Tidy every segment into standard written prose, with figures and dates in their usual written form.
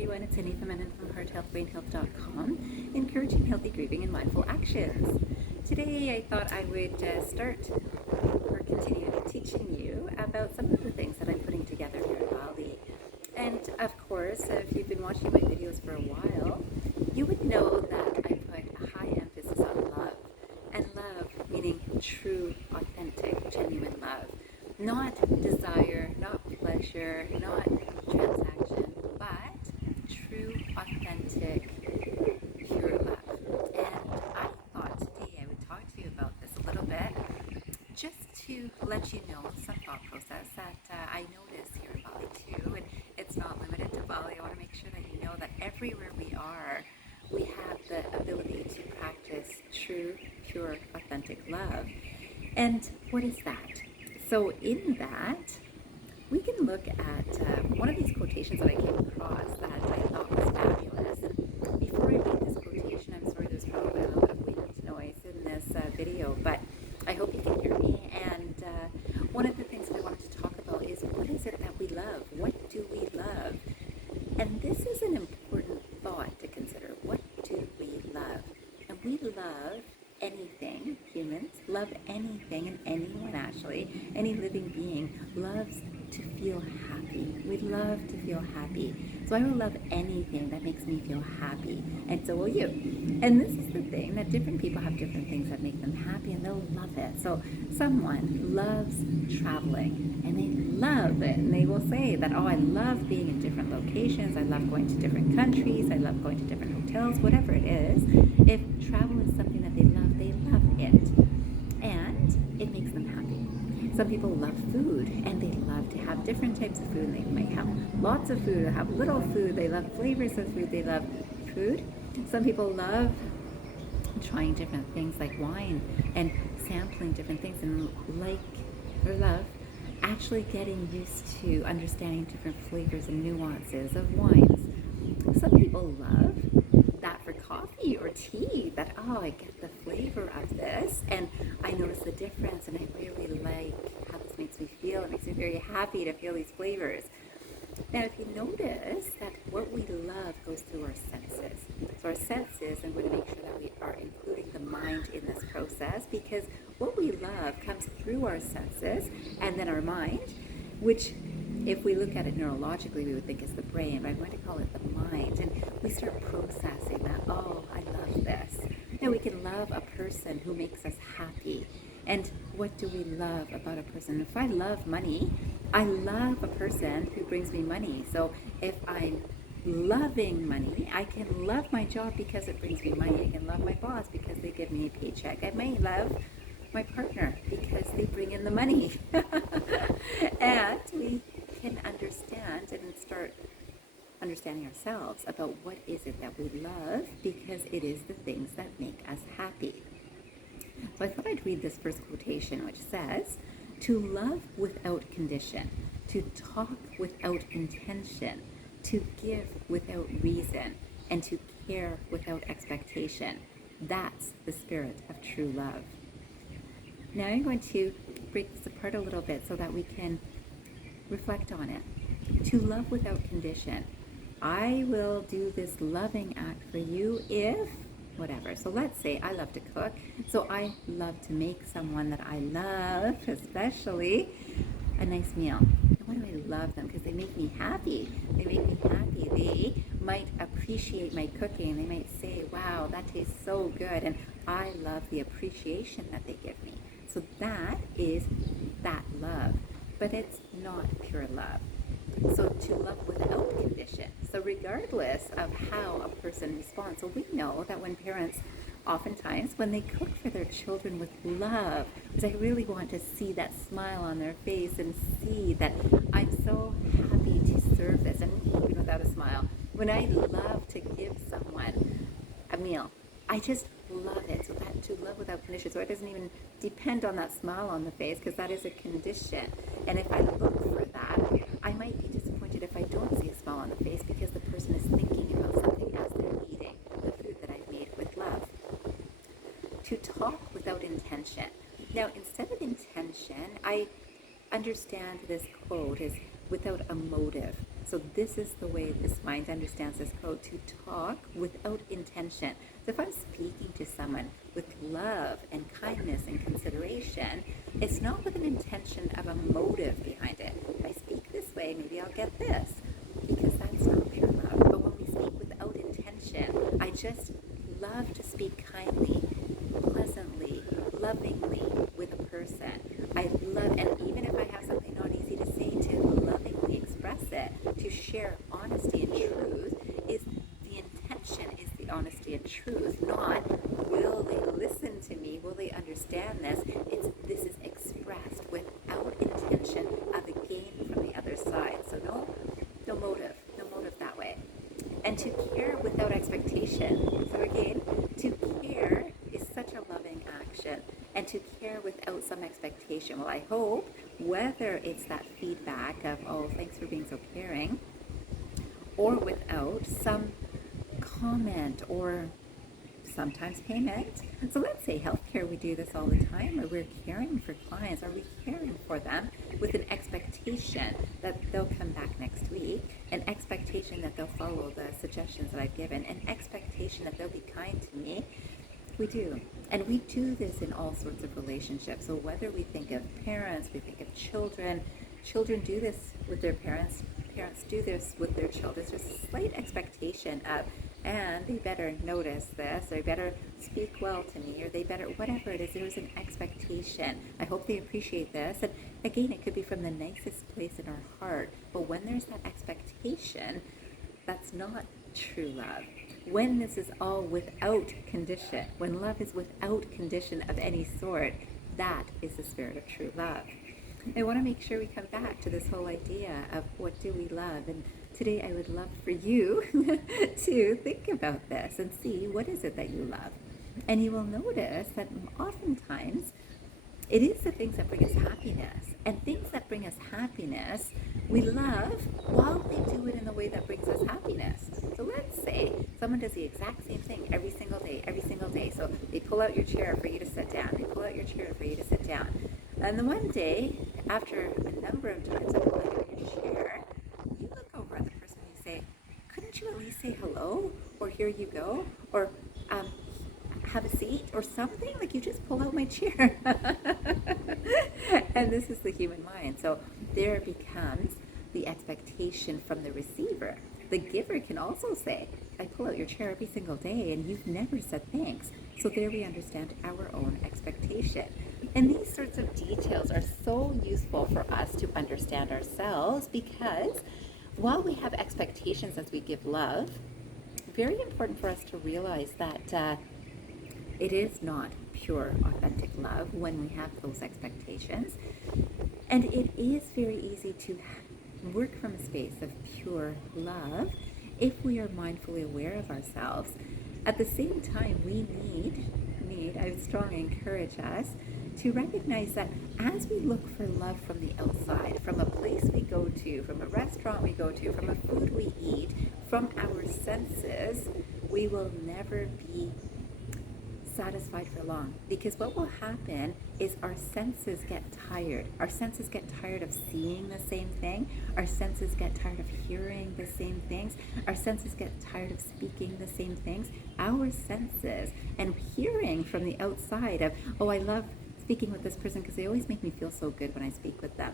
everyone, it's Annie from hearthealthbrainhealth.com, encouraging healthy grieving and mindful actions. Today I thought I would start or continue teaching you about some of the things that I'm putting together here in Bali. And of course, if you've been watching my videos for a while, you would know that I put a high emphasis on love. And love meaning true, authentic, genuine love. Not desire, not pleasure, not transaction, but true, authentic, pure love. And I thought today I would talk to you about this a little bit, just to let you know some thought process that I notice here in Bali too. And it's not limited to Bali. I want to make sure that you know that everywhere we are, we have the ability to practice true, pure, authentic love. And what is that? So in that, we can look at one of these quotations that I came across that I thought was fabulous. And before I read this quotation, I'm sorry there's probably a little bit of wind noise in this video, but I hope you can hear me. And one of the things I wanted to talk about is, what is it that we love? What do we love? And this is an important thought to consider. What do we love? And we love anything. Humans love anything, and anyone actually, any living being loves to feel happy. We love to feel happy. So I will love anything that makes me feel happy, and so will you. And this is the thing, that different people have different things that make them happy, and they'll love it. So someone loves traveling, and they love it, and they will say that, oh, I love being in different locations, I love going to different countries, I love going to different hotels, whatever it is. If travel is something that they love it, and it makes them happy. Some people love food, and they love to have different types of food. They might have lots of food, or have little food. They love flavors of food. They love food. Some people love trying different things like wine and sampling different things, and love actually getting used to understanding different flavors and nuances of wines. Some people love that for coffee or tea, that, oh, I get the flavor of this, and I notice the difference, and I really like how this makes me feel. It makes me very happy to feel these flavors. Now, if you notice that what we love goes through our senses. So our senses, I'm going to make sure that we are including the mind in this process, because what we love comes through our senses and then our mind, which, if we look at it neurologically, we would think is the brain, but I'm going to call it the mind. And we start processing that, oh, I love this. Now, we can love a person who makes us happy. And what do we love about a person? If I love money, I love a person who brings me money. So if I'm loving money, I can love my job because it brings me money. I can love my boss because they give me a paycheck. I may love my partner because they bring in the money. And we can understand and start understanding ourselves about what is it that we love, because it is the things that make us happy. So I thought I'd read this first quotation, which says, to love without condition, to talk without intention, to give without reason, and to care without expectation. That's the spirit of true love. Now I'm going to break this apart a little bit so that we can reflect on it. To love without condition. I will do this loving act for you if whatever. So let's say I love to cook. So I love to make someone that I love, especially, a nice meal. And why do I love them? Because they make me happy. They make me happy. They might appreciate my cooking. They might say, wow, that tastes so good. And I love the appreciation that they give me. So that is that love. But it's not pure love. So to love without condition. So regardless of how a person responds, so we know that when parents, oftentimes when they cook for their children with love, because I really want to see that smile on their face and see that I'm so happy to serve this, and even without a smile, when I love to give someone a meal, I just love it. So that to love without condition. So it doesn't even depend on that smile on the face, because that is a condition. And if I look for that, I might be disappointed if I don't see a smile on the face, because the person is thinking about something as they're eating the food that I've made with love. To talk without intention. Now, instead of intention, I understand this quote is without a motive. So this is the way this mind understands this code, to talk without intention. So if I'm speaking to someone with love and kindness and consideration, it's not with an intention of a motive behind it. If I speak this way, maybe I'll get this, because that's not pure love. But when we speak without intention, I just love to speak kindly, pleasantly, lovingly with a person. I love, and even if I have something not easy to say, to lovingly express it, to share honesty and truth, is the intention is the honesty and truth, not will they listen to me, will they understand this? This is expressed without intention of a gain from the other side. So no motive that way. And to care without expectation. So again, to care is such a loving action. And to care without some expectation. Well, I hope, whether it's that feedback of, oh, thanks for being so caring, or without some comment or sometimes payment. So let's say healthcare, we do this all the time, or we're caring for clients. Are we caring for them with an expectation that they'll come back next week, an expectation that they'll follow the suggestions that I've given, an expectation that they'll be kind to me? We do. And we do this in all sorts of relationships. So whether we think of parents, we think of children, children do this with their parents, parents do this with their children. There's a slight expectation of, and they better notice this, or they better speak well to me, or they better, whatever it is, there's an expectation. I hope they appreciate this. And again, it could be from the nicest place in our heart. But when there's that expectation, that's not true love. When this is all without condition, when love is without condition of any sort, that is the spirit of true love. I want to make sure we come back to this whole idea of what do we love. And today I would love for you to think about this and see, what is it that you love? And you will notice that oftentimes it is the things that bring us happiness. And things that bring us happiness, we love while they do it in the way that brings us happiness. So let's say someone does the exact same thing every single day. So they pull out your chair for you to sit down. They pull out your chair for you to sit down. And then one day, after a number of times of pulling out your chair, you look over at the person and you say, couldn't you at least say hello? Or here you go? Or have a seat or something? Like, you just pull out my chair. And this is the human mind. So there becomes the expectation from the receiver. The giver can also say, I pull out your chair every single day and you've never said thanks. So there we understand our own expectation. And these sorts of details are so useful for us to understand ourselves, because while we have expectations as we give love, very important for us to realize that it is not pure, authentic love when we have those expectations. And it is very easy to work from a space of pure love if we are mindfully aware of ourselves. At the same time, we need, I would strongly encourage us to recognize that as we look for love from the outside, from a place we go to, from a restaurant we go to, from a food we eat, from our senses, we will never be satisfied for long. Because what will happen is our senses get tired. Our senses get tired of seeing the same thing. Our senses get tired of hearing the same things. Our senses get tired of speaking the same things. Our senses and hearing from the outside of, oh, I love speaking with this person because they always make me feel so good when I speak with them.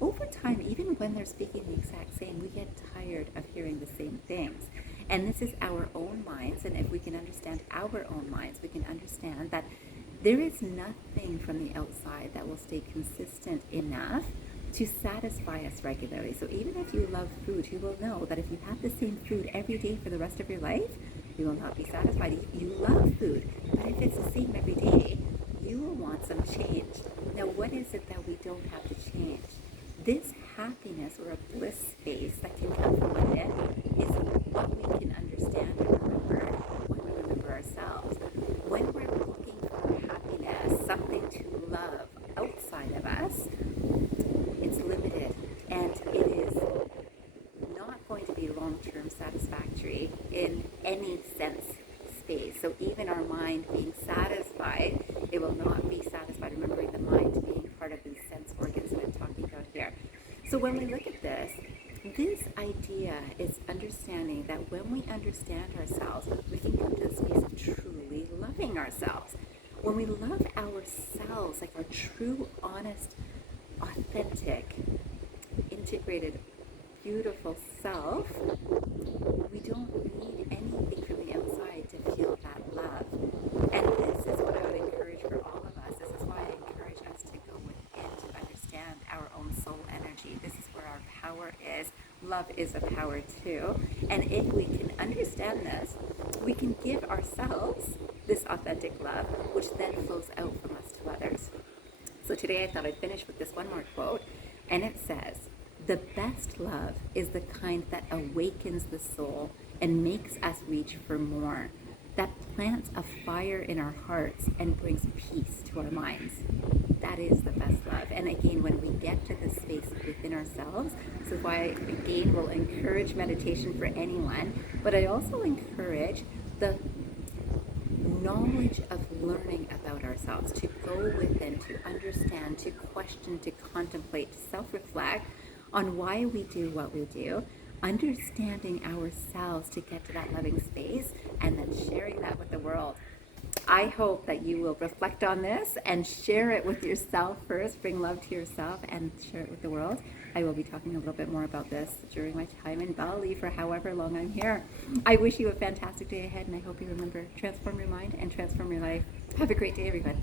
Over time, even when they're speaking the exact same, we get tired of hearing the same things. And this is our own minds, and if we can understand our own minds, we can understand that there is nothing from the outside that will stay consistent enough to satisfy us regularly. So even if you love food, you will know that if you have the same food every day for the rest of your life, you will not be satisfied. You love food, but if it's the same every day, you will want some change. Now, what is it that we don't have to change? This happiness or a bliss space that can come from within is what we can understand and remember when we remember ourselves. When we're looking for happiness, something to love outside of us, it's limited, and it is not going to be long-term satisfactory in any sense space. So even our mind being satisfied, it will not be satisfied. Remembering the mind being part of these sense organs that I'm talking about here. So when we look at this, this idea is understanding that when we understand ourselves, we can come to the space of truly loving ourselves. When we love ourselves, like our true, honest, authentic, integrated, beautiful self, we don't need anything from the outside to feel that love. And this is what I would encourage for all of us. This is why I encourage us to go within to understand our own soul energy. This is where our power is. Love is a power too. And if we can understand this, we can give ourselves this authentic love, which then flows out from us to others. So today I thought I'd finish with this one more quote, and it says, "The best love is the kind that awakens the soul and makes us reach for more, that plants a fire in our hearts and brings peace to our minds." That is the best love. And again, when we get to this space within ourselves, this is why, again, we'll encourage meditation for anyone, but I also encourage the knowledge of learning about ourselves, to go within, to understand, to question, to contemplate, to self-reflect on why we do what we do, understanding ourselves to get to that loving space, and then sharing that with the world. I hope that you will reflect on this and share it with yourself first. Bring love to yourself and share it with the world. I will be talking a little bit more about this during my time in Bali for however long I'm here. I wish you a fantastic day ahead, and I hope you remember, transform your mind and transform your life. Have a great day, everyone.